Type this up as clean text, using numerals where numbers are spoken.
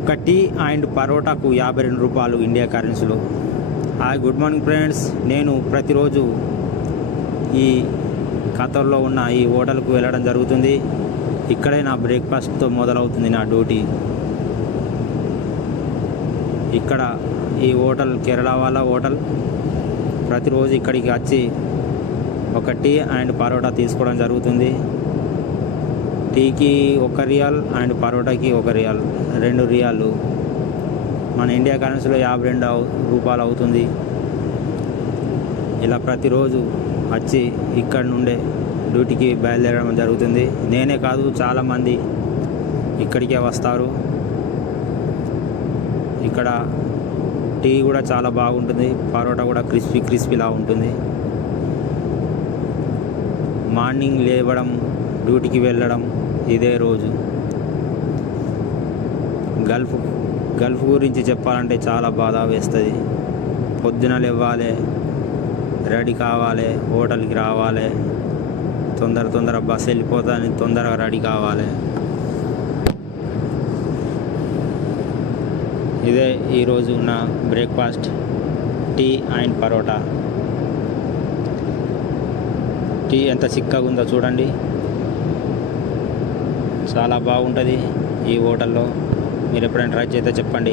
ఒక tea and పరోటాకు 52 రూపాయలు India కరెన్సీలో. Hi, good morning friends. నేను ప్రతిరోజు ఈ ఖతర్లో ఉన్న ఈ హోటల్కు వెళ్ళడం జరుగుతుంది. ఇక్కడే నా బ్రేక్ఫాస్ట్తో మొదలవుతుంది నా డ్యూటీ. ఇక్కడ ఈ హోటల్ కేరళ వాళ్ళ హోటల్. ప్రతిరోజు ఇక్కడికి వచ్చి ఒక టీ అండ్ పరోటా తీసుకోవడం జరుగుతుంది. టీకి 1 రియాల్ అండ్ పరోటాకి 1 రియాల్, 2 రియాలు. మన ఇండియా కరెన్సీలో 52 రూపాయలు అవుతుంది. ఇలా ప్రతిరోజు వచ్చి ఇక్కడ నుండే డ్యూటీకి బయలుదేరడం జరుగుతుంది. నేనే కాదు, చాలామంది ఇక్కడికే వస్తారు. ఇక్కడ టీ కూడా చాలా బాగుంటుంది, పరోటా కూడా క్రిస్పీలా ఉంటుంది. మార్నింగ్ లేవడం, డ్యూటీకి వెళ్ళడం ఇదే రోజు. గల్ఫ్ గురించి చెప్పాలంటే చాలా బాధ వేస్తుంది. పొద్దున లేవాలి, రెడీ కావాలి, హోటల్కి రావాలి, తొందర బస్సు వెళ్ళిపోతాని తొందరగా రెడీ కావాలి. ఇదే ఈరోజు నా breakfast, tea and parotta. Tea ఎంత చిక్కగా ఉందో చూడండి, చాలా బాగుంటుంది ఈ హోటల్లో. మీరు ఎప్పుడైనా ట్రై చేస్తే చెప్పండి.